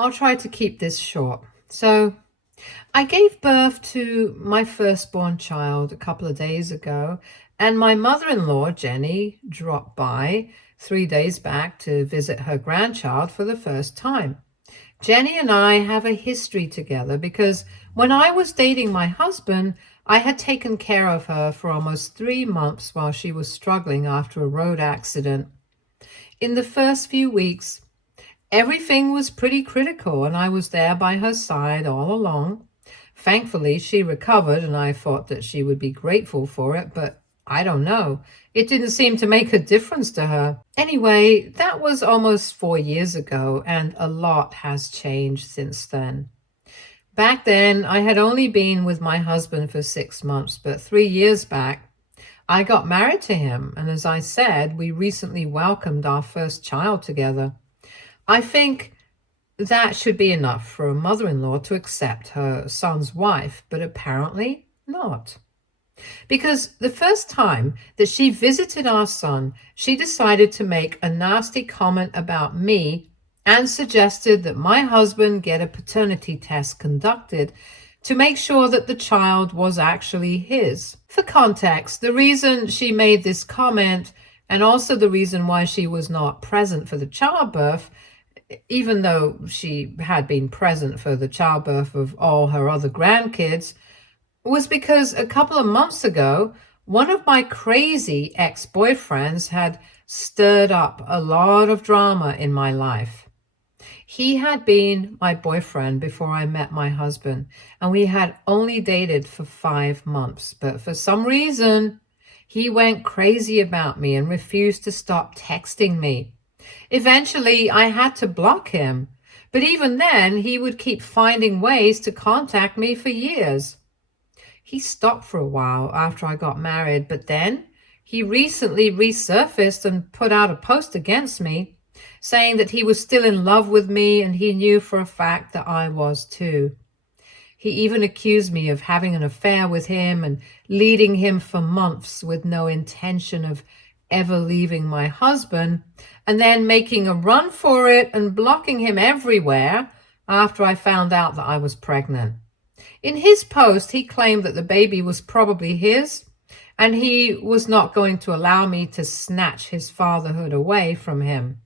I'll try to keep this short. So, I gave birth to my firstborn child a couple of days ago, and my mother-in-law, Jenny, dropped by 3 days back to visit her grandchild for the first time. Jenny and I have a history together because when I was dating my husband, I had taken care of her for almost 3 months while she was struggling after a road accident. In the first few weeks, everything was pretty critical, and I was there by her side all along. Thankfully, she recovered, and I thought that she would be grateful for it, but I don't know. It didn't seem to make a difference to her. Anyway, that was almost 4 years ago, and a lot has changed since then. Back then, I had only been with my husband for 6 months, but 3 years back, I got married to him, and as I said, we recently welcomed our first child together. I think that should be enough for a mother-in-law to accept her son's wife, but apparently not. Because the first time that she visited our son, she decided to make a nasty comment about me and suggested that my husband get a paternity test conducted to make sure that the child was actually his. For context, the reason she made this comment and also the reason why she was not present for the childbirth, even though she had been present for the childbirth of all her other grandkids, was because a couple of months ago, one of my crazy ex-boyfriends had stirred up a lot of drama in my life. He had been my boyfriend before I met my husband, and we had only dated for 5 months. But for some reason, he went crazy about me and refused to stop texting me. Eventually, I had to block him, but even then, he would keep finding ways to contact me for years. He stopped for a while after I got married, but then he recently resurfaced and put out a post against me, saying that he was still in love with me and he knew for a fact that I was too. He even accused me of having an affair with him and leading him for months with no intention of ever leaving my husband, and then making a run for it and blocking him everywhere after I found out that I was pregnant. In his post, he claimed that the baby was probably his, and he was not going to allow me to snatch his fatherhood away from him.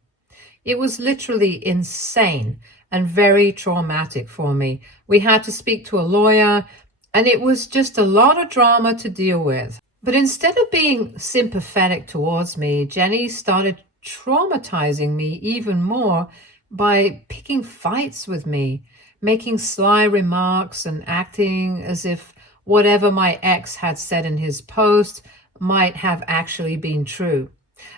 It was literally insane and very traumatic for me. We had to speak to a lawyer, and it was just a lot of drama to deal with. But instead of being sympathetic towards me, Jenny started traumatizing me even more by picking fights with me, making sly remarks and acting as if whatever my ex had said in his post might have actually been true.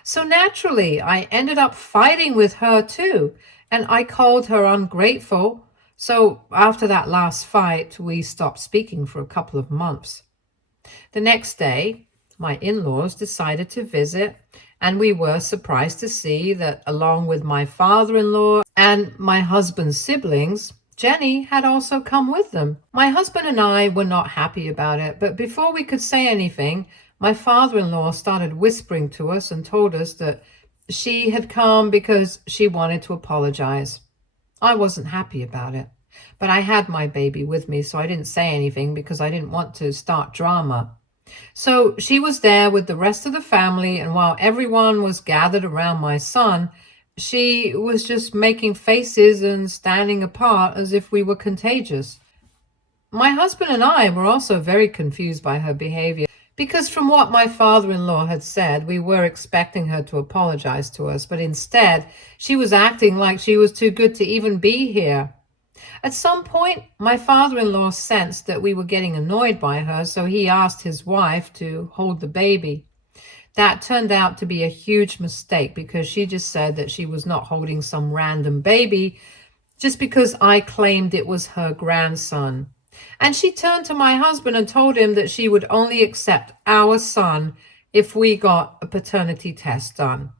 So naturally, I ended up fighting with her too, and I called her ungrateful. So after that last fight, we stopped speaking for a couple of months. The next day, my in-laws decided to visit, and we were surprised to see that along with my father-in-law and my husband's siblings, Jenny had also come with them. My husband and I were not happy about it, but before we could say anything, my father-in-law started whispering to us and told us that she had come because she wanted to apologize. I wasn't happy about it, but I had my baby with me, so I didn't say anything because I didn't want to start drama. So she was there with the rest of the family, and while everyone was gathered around my son, she was just making faces and standing apart as if we were contagious. My husband and I were also very confused by her behavior because from what my father-in-law had said, we were expecting her to apologize to us, but instead she was acting like she was too good to even be here. At some point, my father-in-law sensed that we were getting annoyed by her, so he asked his wife to hold the baby. That turned out to be a huge mistake because she just said that she was not holding some random baby just because I claimed it was her grandson. And she turned to my husband and told him that she would only accept our son if we got a paternity test done.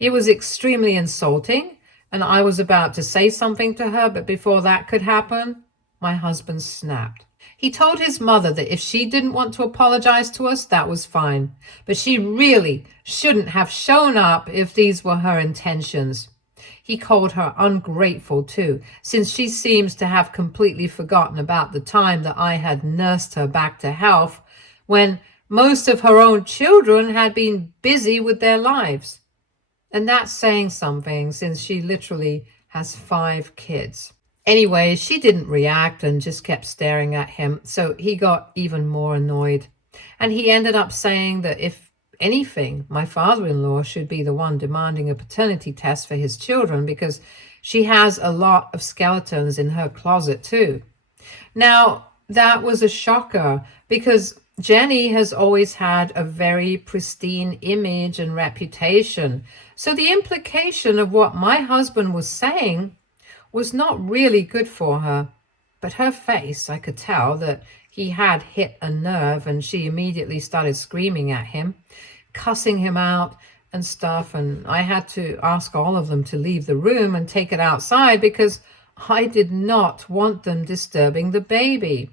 It was extremely insulting, and I was about to say something to her, but before that could happen, my husband snapped. He told his mother that if she didn't want to apologize to us, that was fine, but she really shouldn't have shown up if these were her intentions. He called her ungrateful too, since she seems to have completely forgotten about the time that I had nursed her back to health when most of her own children had been busy with their lives. And that's saying something, since she literally has 5 kids. Anyway, she didn't react and just kept staring at him, so he got even more annoyed. And he ended up saying that if anything, my father-in-law should be the one demanding a paternity test for his children, because she has a lot of skeletons in her closet too. Now, that was a shocker, because Jenny has always had a very pristine image and reputation. So the implication of what my husband was saying was not really good for her. But her face, I could tell that he had hit a nerve, and she immediately started screaming at him, cussing him out and stuff. And I had to ask all of them to leave the room and take it outside, because I did not want them disturbing the baby.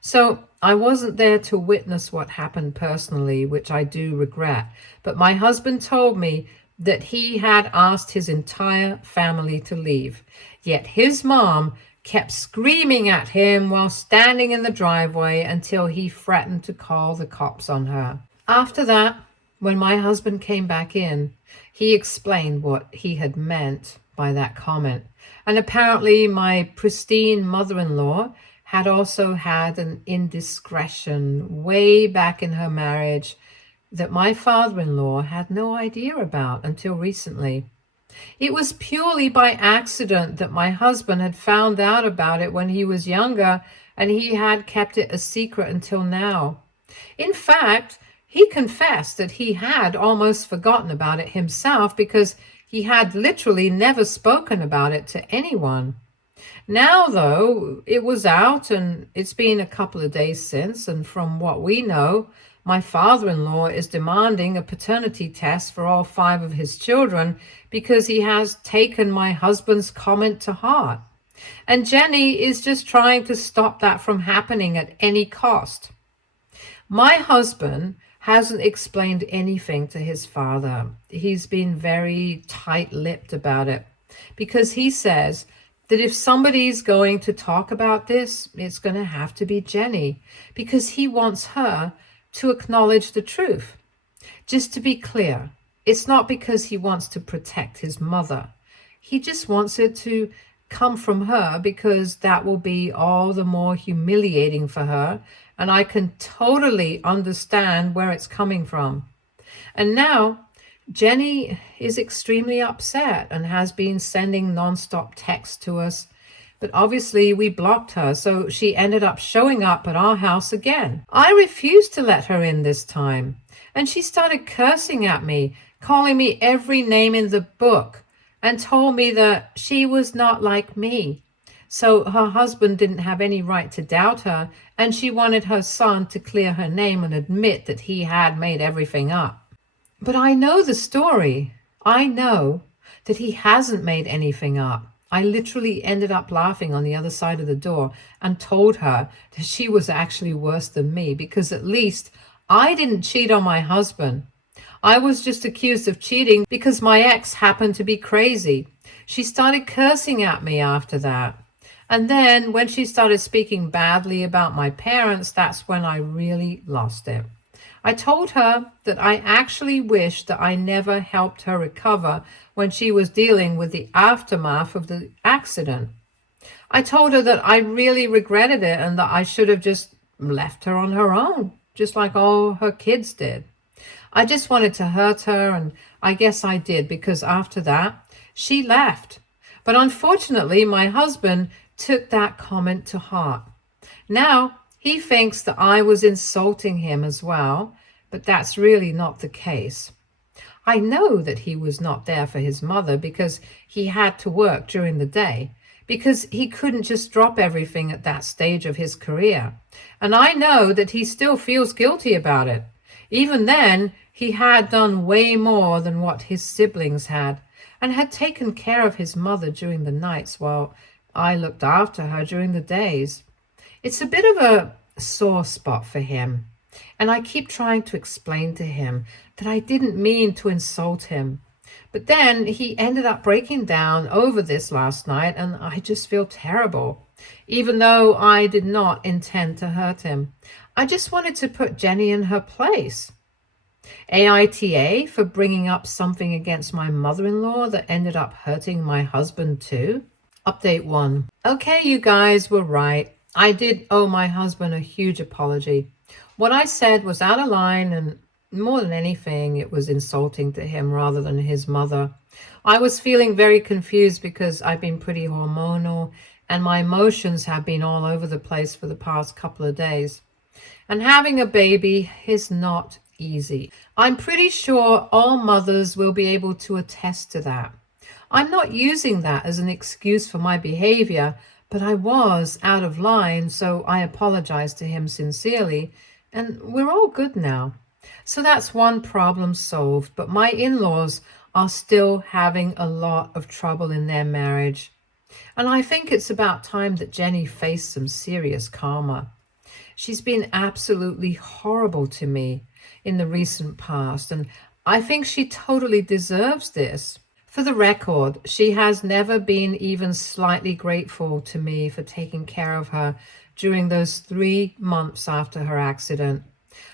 So I wasn't there to witness what happened personally, which I do regret. But my husband told me that he had asked his entire family to leave. Yet his mom kept screaming at him while standing in the driveway until he threatened to call the cops on her. After that, when my husband came back in, he explained what he had meant by that comment. And apparently my pristine mother-in-law had also had an indiscretion way back in her marriage that my father-in-law had no idea about until recently. It was purely by accident that my husband had found out about it when he was younger, and he had kept it a secret until now. In fact, he confessed that he had almost forgotten about it himself, because he had literally never spoken about it to anyone. Now, though, it was out, and it's been a couple of days since, and from what we know, my father-in-law is demanding a paternity test for all 5 of his children because he has taken my husband's comment to heart. And Jenny is just trying to stop that from happening at any cost. My husband hasn't explained anything to his father. He's been very tight-lipped about it, because he says that if somebody's going to talk about this, it's going to have to be Jenny, because he wants her to acknowledge the truth. Just to be clear, it's not because he wants to protect his mother. He just wants it to come from her, because that will be all the more humiliating for her, and I can totally understand where it's coming from. And now Jenny is extremely upset and has been sending nonstop texts to us. But obviously we blocked her, so she ended up showing up at our house again. I refused to let her in this time, and she started cursing at me, calling me every name in the book, and told me that she was not like me. So her husband didn't have any right to doubt her, and she wanted her son to clear her name and admit that he had made everything up. But I know the story. I know that he hasn't made anything up. I literally ended up laughing on the other side of the door and told her that she was actually worse than me, because at least I didn't cheat on my husband. I was just accused of cheating because my ex happened to be crazy. She started cursing at me after that. And then when she started speaking badly about my parents, that's when I really lost it. I told her that I actually wished that I never helped her recover when she was dealing with the aftermath of the accident. I told her that I really regretted it and that I should have just left her on her own, just like all her kids did. I just wanted to hurt her, and I guess I did, because after that, she left. But unfortunately, my husband took that comment to heart. Now, he thinks that I was insulting him as well, but that's really not the case. I know that he was not there for his mother because he had to work during the day, because he couldn't just drop everything at that stage of his career. And I know that he still feels guilty about it. Even then, he had done way more than what his siblings had, and had taken care of his mother during the nights while I looked after her during the days. It's a bit of a sore spot for him, and I keep trying to explain to him that I didn't mean to insult him. But then he ended up breaking down over this last night, and I just feel terrible, even though I did not intend to hurt him. I just wanted to put Jenny in her place. AITA for bringing up something against my mother-in-law that ended up hurting my husband too. Update 1. Okay, you guys were right. I did owe my husband a huge apology. What I said was out of line, and more than anything, it was insulting to him rather than his mother. I was feeling very confused because I've been pretty hormonal and my emotions have been all over the place for the past couple of days. And having a baby is not easy. I'm pretty sure all mothers will be able to attest to that. I'm not using that as an excuse for my behavior, but I was out of line, so I apologized to him sincerely, and we're all good now. So that's one problem solved, but my in-laws are still having a lot of trouble in their marriage. And I think it's about time that Jenny faced some serious karma. She's been absolutely horrible to me in the recent past, and I think she totally deserves this. For the record, she has never been even slightly grateful to me for taking care of her during those 3 months after her accident.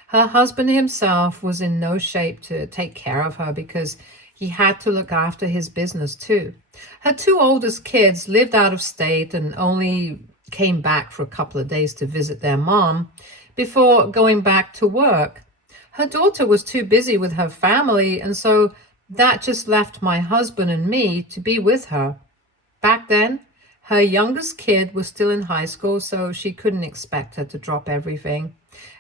Her husband himself was in no shape to take care of her because he had to look after his business too. Her 2 oldest kids lived out of state and only came back for a couple of days to visit their mom before going back to work. Her daughter was too busy with her family, and so that just left my husband and me to be with her. Back then, her youngest kid was still in high school, so she couldn't expect her to drop everything.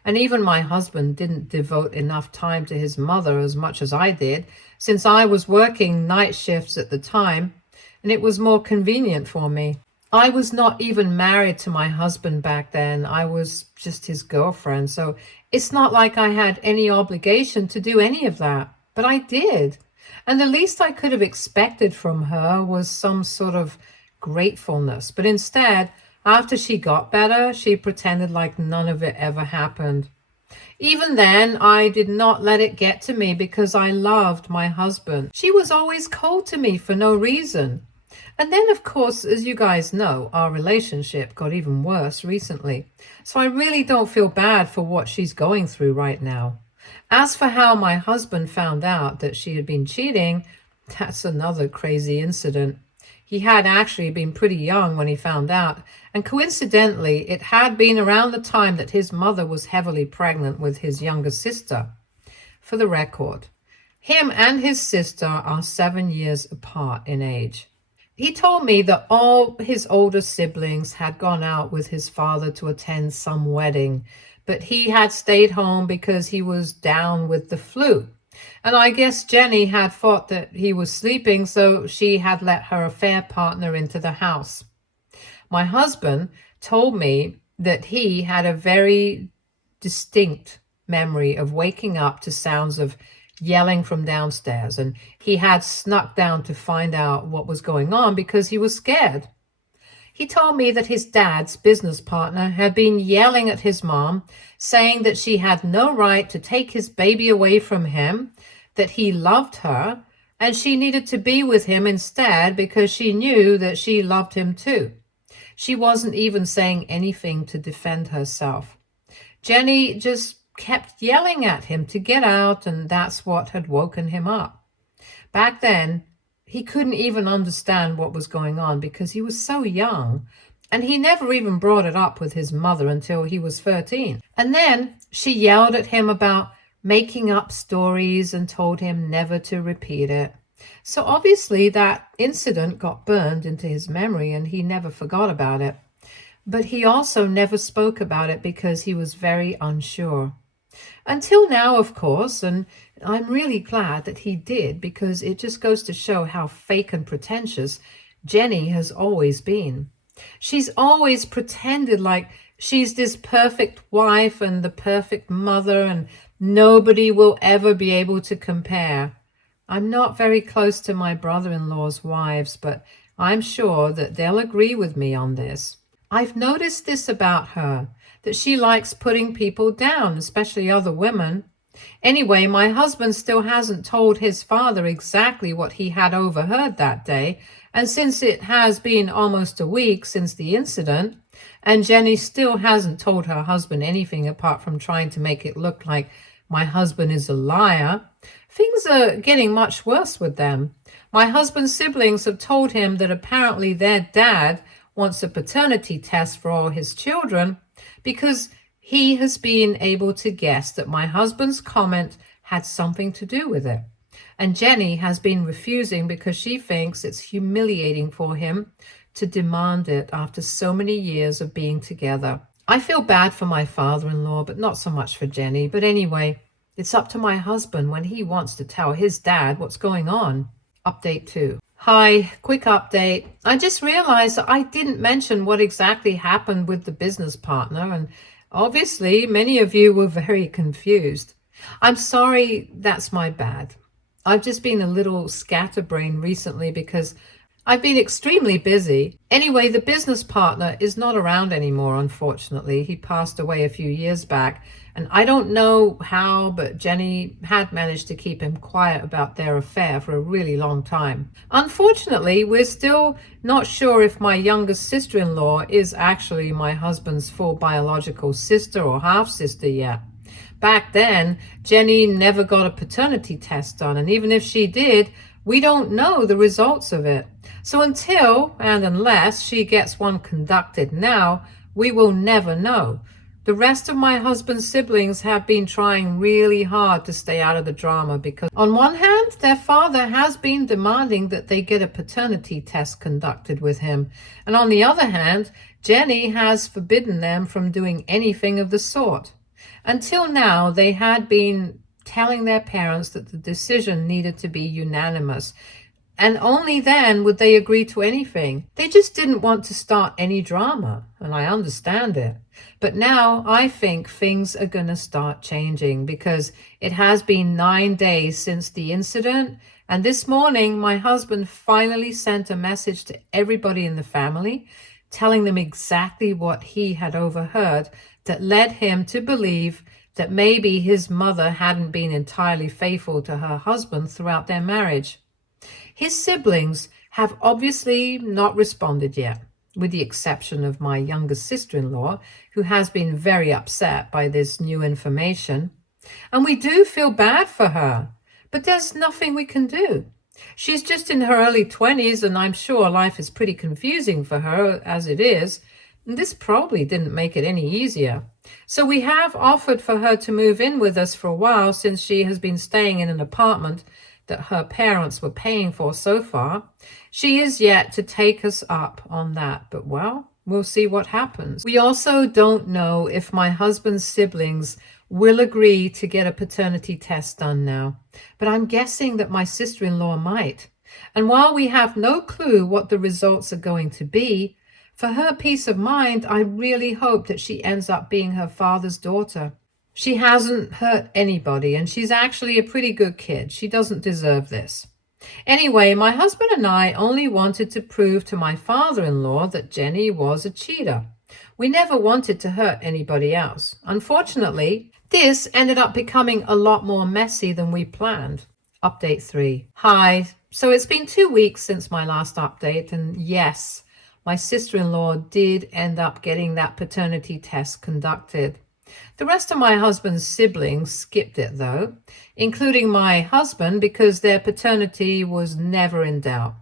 And even my husband didn't devote enough time to his mother as much as I did, since I was working night shifts at the time, and it was more convenient for me. I was not even married to my husband back then. I was just his girlfriend, so it's not like I had any obligation to do any of that. But I did. And the least I could have expected from her was some sort of gratefulness. But instead, after she got better, she pretended like none of it ever happened. Even then, I did not let it get to me because I loved my husband. She was always cold to me for no reason. And then, of course, as you guys know, our relationship got even worse recently. So I really don't feel bad for what she's going through right now. As for how my husband found out that she had been cheating, that's another crazy incident. He had actually been pretty young when he found out, and coincidentally, it had been around the time that his mother was heavily pregnant with his younger sister. For the record, him and his sister are 7 years apart in age. He told me that all his older siblings had gone out with his father to attend some wedding, but he had stayed home because he was down with the flu. And I guess Jenny had thought that he was sleeping, so she had let her affair partner into the house. My husband told me that he had a very distinct memory of waking up to sounds of yelling from downstairs, and he had snuck down to find out what was going on because he was scared. He told me that his dad's business partner had been yelling at his mom, saying that she had no right to take his baby away from him, that he loved her, and she needed to be with him instead because she knew that she loved him too. She wasn't even saying anything to defend herself. Jenny just kept yelling at him to get out, and that's what had woken him up. Back then, he couldn't even understand what was going on because he was so young, and he never even brought it up with his mother until he was 13. And then she yelled at him about making up stories and told him never to repeat it. So obviously that incident got burned into his memory and he never forgot about it. But he also never spoke about it because he was very unsure. Until now, of course, and I'm really glad that he did because it just goes to show how fake and pretentious Jenny has always been. She's always pretended like she's this perfect wife and the perfect mother and nobody will ever be able to compare. I'm not very close to my brother-in-law's wives, but I'm sure that they'll agree with me on this. I've noticed this about her, that she likes putting people down, especially other women. Anyway, my husband still hasn't told his father exactly what he had overheard that day, and since it has been almost a week since the incident, and Jenny still hasn't told her husband anything apart from trying to make it look like my husband is a liar, things are getting much worse with them. My husband's siblings have told him that apparently their dad wants a paternity test for all his children because he has been able to guess that my husband's comment had something to do with it. And Jenny has been refusing because she thinks it's humiliating for him to demand it after so many years of being together. I feel bad for my father-in-law, but not so much for Jenny. But anyway, it's up to my husband when he wants to tell his dad what's going on. Update 2. Hi, quick update. I just realized that I didn't mention what exactly happened with the business partner, and obviously many of you were very confused. I'm sorry, that's my bad. I've just been a little scatterbrained recently because I've been extremely busy. Anyway, the business partner is not around anymore, unfortunately. He passed away a few years back, and I don't know how, but Jenny had managed to keep him quiet about their affair for a really long time. Unfortunately, we're still not sure if my youngest sister-in-law is actually my husband's full biological sister or half-sister yet. Back then, Jenny never got a paternity test done, and even if she did, we don't know the results of it. So until and unless she gets one conducted now, we will never know. The rest of my husband's siblings have been trying really hard to stay out of the drama because on one hand, their father has been demanding that they get a paternity test conducted with him. And on the other hand, Jenny has forbidden them from doing anything of the sort. Until now, they had been telling their parents that the decision needed to be unanimous, and only then would they agree to anything. They just didn't want to start any drama, and I understand it. But now I think things are going to start changing because it has been 9 days since the incident, and this morning my husband finally sent a message to everybody in the family telling them exactly what he had overheard that led him to believe that maybe his mother hadn't been entirely faithful to her husband throughout their marriage. His siblings have obviously not responded yet, with the exception of my youngest sister-in-law, who has been very upset by this new information. And we do feel bad for her, but there's nothing we can do. She's just in her early 20s, and I'm sure life is pretty confusing for her as it is. And this probably didn't make it any easier. So we have offered for her to move in with us for a while since she has been staying in an apartment that her parents were paying for so far. She is yet to take us up on that, but well, we'll see what happens. We also don't know if my husband's siblings will agree to get a paternity test done now, but I'm guessing that my sister-in-law might. And while we have no clue what the results are going to be, for her peace of mind, I really hope that she ends up being her father's daughter. She hasn't hurt anybody, and she's actually a pretty good kid. She doesn't deserve this. Anyway, my husband and I only wanted to prove to my father-in-law that Jenny was a cheater. We never wanted to hurt anybody else. Unfortunately, this ended up becoming a lot more messy than we planned. Update 3. Hi. So it's been 2 weeks since my last update, and yes, my sister-in-law did end up getting that paternity test conducted. The rest of my husband's siblings skipped it, though, including my husband, because their paternity was never in doubt.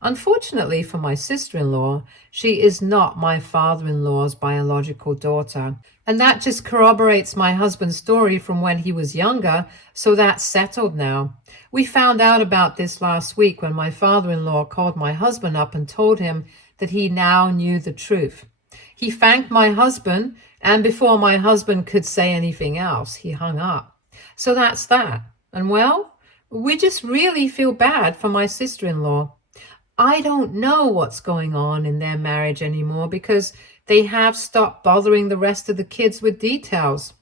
Unfortunately for my sister-in-law, she is not my father-in-law's biological daughter. And that just corroborates my husband's story from when he was younger, so that's settled now. We found out about this last week when my father-in-law called my husband up and told him that he now knew the truth. He thanked my husband, and before my husband could say anything else, he hung up. So that's that. And well, we just really feel bad for my sister-in-law. I don't know what's going on in their marriage anymore because they have stopped bothering the rest of the kids with details.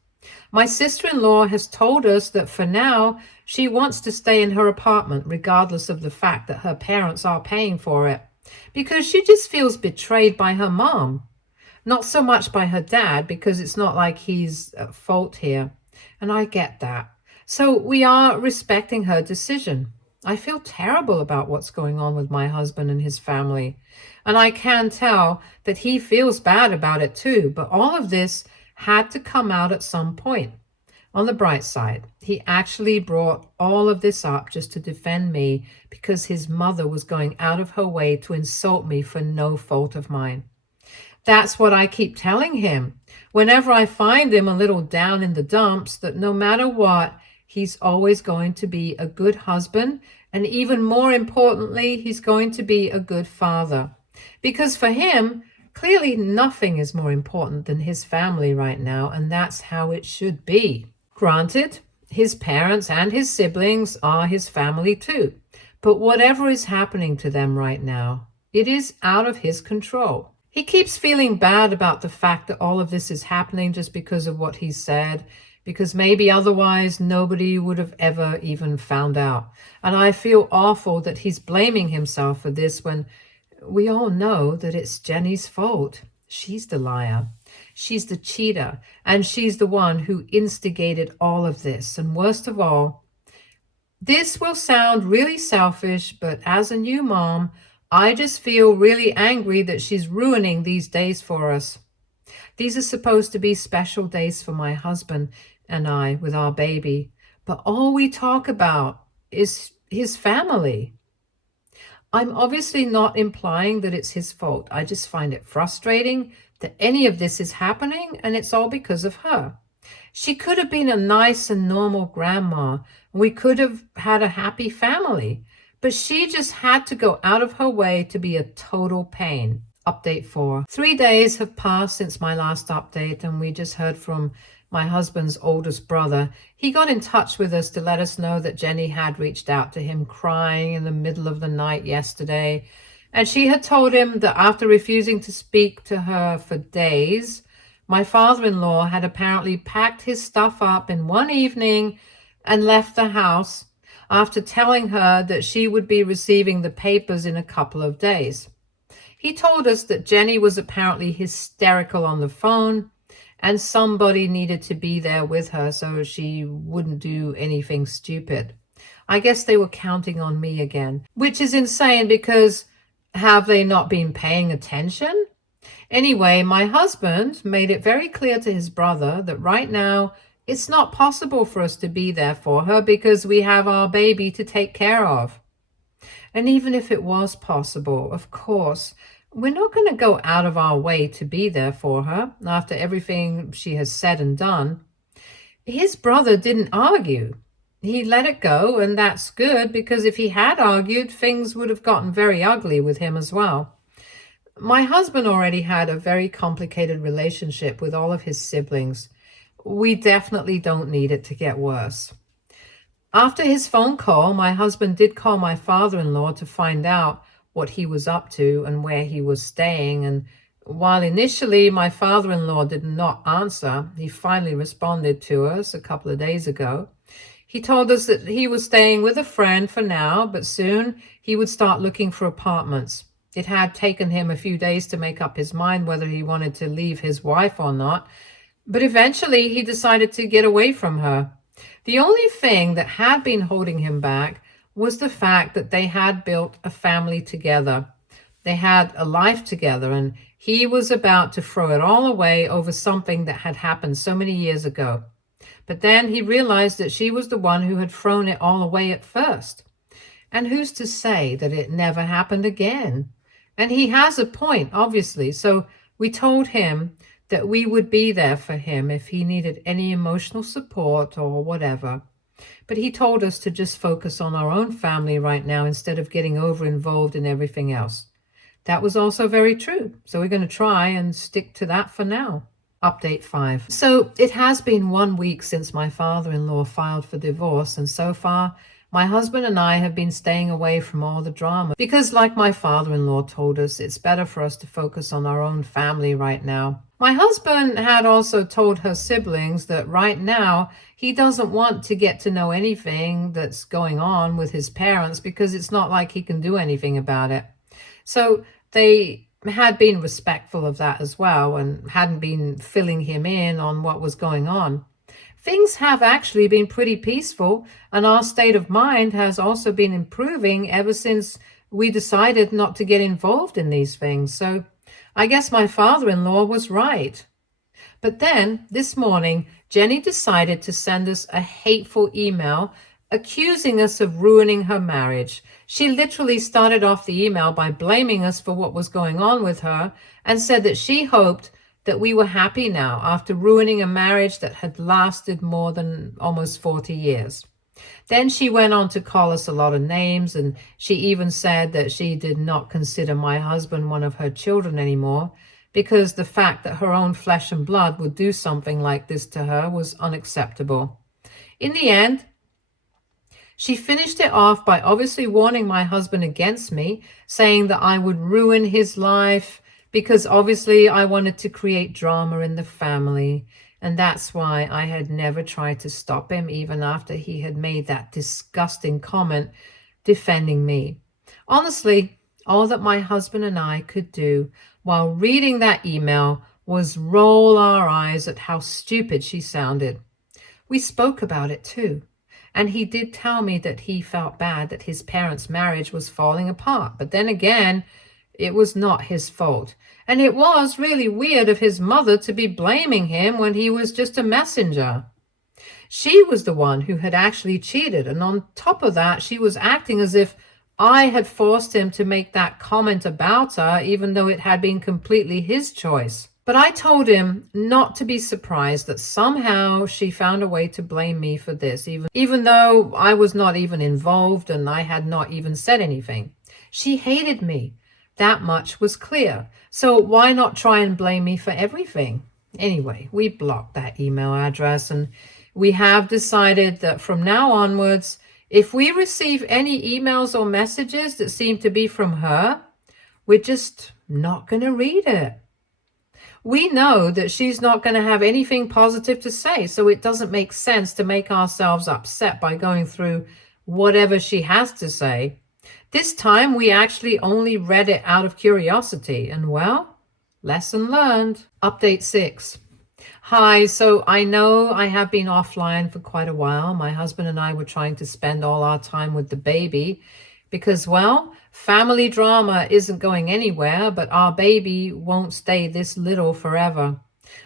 My sister-in-law has told us that for now, she wants to stay in her apartment regardless of the fact that her parents are paying for it, because she just feels betrayed by her mom. Not so much by her dad, because it's not like he's at fault here. And I get that. So we are respecting her decision. I feel terrible about what's going on with my husband and his family. And I can tell that he feels bad about it too. But all of this had to come out at some point. On the bright side, he actually brought all of this up just to defend me because his mother was going out of her way to insult me for no fault of mine. That's what I keep telling him. Whenever I find him a little down in the dumps, that no matter what, he's always going to be a good husband. And even more importantly, he's going to be a good father. Because for him, clearly nothing is more important than his family right now. And that's how it should be. Granted, his parents and his siblings are his family too. But whatever is happening to them right now, it is out of his control. He keeps feeling bad about the fact that all of this is happening just because of what he said, because maybe otherwise nobody would have ever even found out. And I feel awful that he's blaming himself for this when we all know that it's Jenny's fault. She's the liar. She's the cheater. And she's the one who instigated all of this. And worst of all, this will sound really selfish, but as a new mom, I just feel really angry that she's ruining these days for us. These are supposed to be special days for my husband and I with our baby, but all we talk about is his family. I'm obviously not implying that it's his fault. I just find it frustrating that any of this is happening, and it's all because of her. She could have been a nice and normal grandma, and we could have had a happy family. But she just had to go out of her way to be a total pain. Update 4. 3 days have passed since my last update, and we just heard from my husband's oldest brother. He got in touch with us to let us know that Jenny had reached out to him crying in the middle of the night yesterday. And she had told him that after refusing to speak to her for days, my father-in-law had apparently packed his stuff up in one evening and left the house after telling her that she would be receiving the papers in a couple of days. He told us that Jenny was apparently hysterical on the phone and somebody needed to be there with her so she wouldn't do anything stupid. I guess they were counting on me again, which is insane because have they not been paying attention? Anyway, my husband made it very clear to his brother that right now it's not possible for us to be there for her because we have our baby to take care of. And even if it was possible, of course, we're not going to go out of our way to be there for her after everything she has said and done. His brother didn't argue. He let it go, and that's good because if he had argued, things would have gotten very ugly with him as well. My husband already had a very complicated relationship with all of his siblings. We definitely don't need it to get worse. After his phone call, my husband did call my father-in-law to find out what he was up to and where he was staying. And while initially my father-in-law did not answer, he finally responded to us a couple of days ago. He told us that he was staying with a friend for now, but soon he would start looking for apartments. It had taken him a few days to make up his mind whether he wanted to leave his wife or not, but eventually he decided to get away from her. The only thing that had been holding him back was the fact that they had built a family together. They had a life together, and he was about to throw it all away over something that had happened so many years ago. But then he realized that she was the one who had thrown it all away at first. And who's to say that it never happened again? And he has a point, obviously. So we told him that we would be there for him if he needed any emotional support or whatever. But he told us to just focus on our own family right now instead of getting over involved in everything else. That was also very true. So we're going to try and stick to that for now. Update 5. So it has been 1 week since my father-in-law filed for divorce, and so far my husband and I have been staying away from all the drama because, like my father-in-law told us, it's better for us to focus on our own family right now. My husband had also told her siblings that right now he doesn't want to get to know anything that's going on with his parents because it's not like he can do anything about it. So they had been respectful of that as well and hadn't been filling him in on what was going on. Things have actually been pretty peaceful, and our state of mind has also been improving ever since we decided not to get involved in these things. So I guess my father-in-law was right. But then, this morning, Jenny decided to send us a hateful email accusing us of ruining her marriage. She literally started off the email by blaming us for what was going on with her and said that she hoped that we were happy now after ruining a marriage that had lasted more than almost 40 years. Then she went on to call us a lot of names, and she even said that she did not consider my husband one of her children anymore because the fact that her own flesh and blood would do something like this to her was unacceptable. In the end, she finished it off by obviously warning my husband against me, saying that I would ruin his life because obviously I wanted to create drama in the family. And that's why I had never tried to stop him, even after he had made that disgusting comment defending me. Honestly, all that my husband and I could do while reading that email was roll our eyes at how stupid she sounded. We spoke about it too. And he did tell me that he felt bad that his parents' marriage was falling apart. But then again, it was not his fault. And it was really weird of his mother to be blaming him when he was just a messenger. She was the one who had actually cheated. And on top of that, she was acting as if I had forced him to make that comment about her, even though it had been completely his choice. But I told him not to be surprised that somehow she found a way to blame me for this, even though I was not even involved and I had not even said anything. She hated me. That much was clear. So why not try and blame me for everything? Anyway, we blocked that email address, and we have decided that from now onwards, if we receive any emails or messages that seem to be from her, we're just not going to read it. We know that she's not going to have anything positive to say, so it doesn't make sense to make ourselves upset by going through whatever she has to say. This time, we actually only read it out of curiosity, and well, lesson learned. Update 6. Hi, so I know I have been offline for quite a while. My husband and I were trying to spend all our time with the baby because, well, family drama isn't going anywhere, but our baby won't stay this little forever.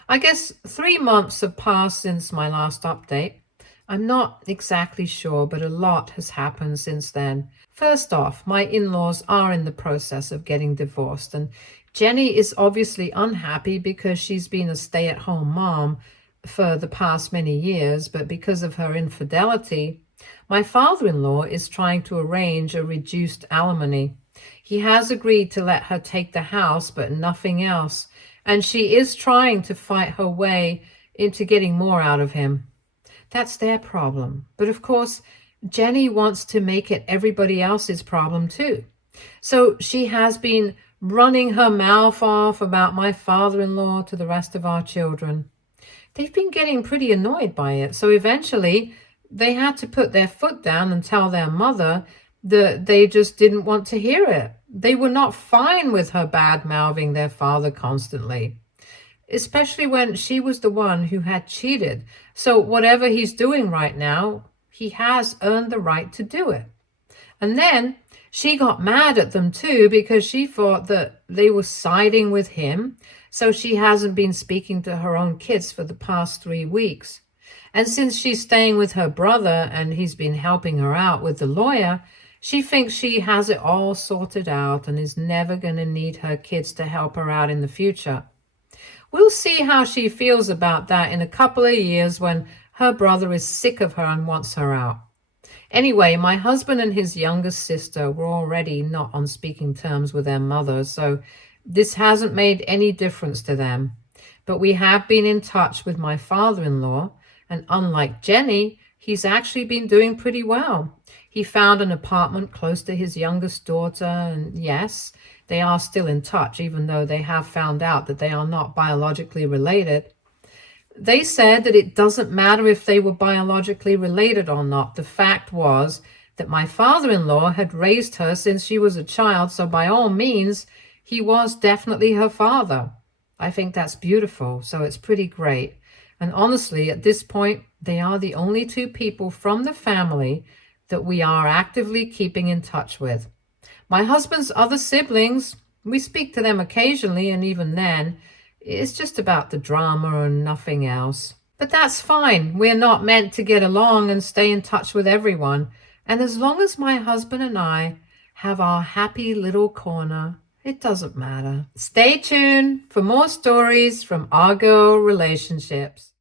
I guess 3 months have passed since my last update. I'm not exactly sure, but a lot has happened since then. First off, my in-laws are in the process of getting divorced, and Jenny is obviously unhappy because she's been a stay-at-home mom for the past many years, but because of her infidelity, my father-in-law is trying to arrange a reduced alimony. He has agreed to let her take the house, but nothing else, and she is trying to fight her way into getting more out of him. That's their problem. But of course, Jenny wants to make it everybody else's problem too. So she has been running her mouth off about my father-in-law to the rest of our children. They've been getting pretty annoyed by it. So eventually they had to put their foot down and tell their mother that they just didn't want to hear it. They were not fine with her bad-mouthing their father constantly, especially when she was the one who had cheated. So whatever he's doing right now, he has earned the right to do it. And then she got mad at them too because she thought that they were siding with him. So she hasn't been speaking to her own kids for the past 3 weeks. And since she's staying with her brother and he's been helping her out with the lawyer, she thinks she has it all sorted out and is never going to need her kids to help her out in the future. We'll see how she feels about that in a couple of years when her brother is sick of her and wants her out. Anyway, my husband and his youngest sister were already not on speaking terms with their mother, so this hasn't made any difference to them. But we have been in touch with my father-in-law, and unlike Jenny, he's actually been doing pretty well. He found an apartment close to his youngest daughter, and yes, they are still in touch, even though they have found out that they are not biologically related. They said that it doesn't matter if they were biologically related or not. The fact was that my father-in-law had raised her since she was a child, so by all means, he was definitely her father. I think that's beautiful, so it's pretty great. And honestly, at this point, They are the only two people from the family that we are actively keeping in touch with. My husband's other siblings, we speak to them occasionally, and even then, it's just about the drama and nothing else. But that's fine. We're not meant to get along and stay in touch with everyone. And as long as my husband and I have our happy little corner, it doesn't matter. Stay tuned for more stories from Argo Relationships.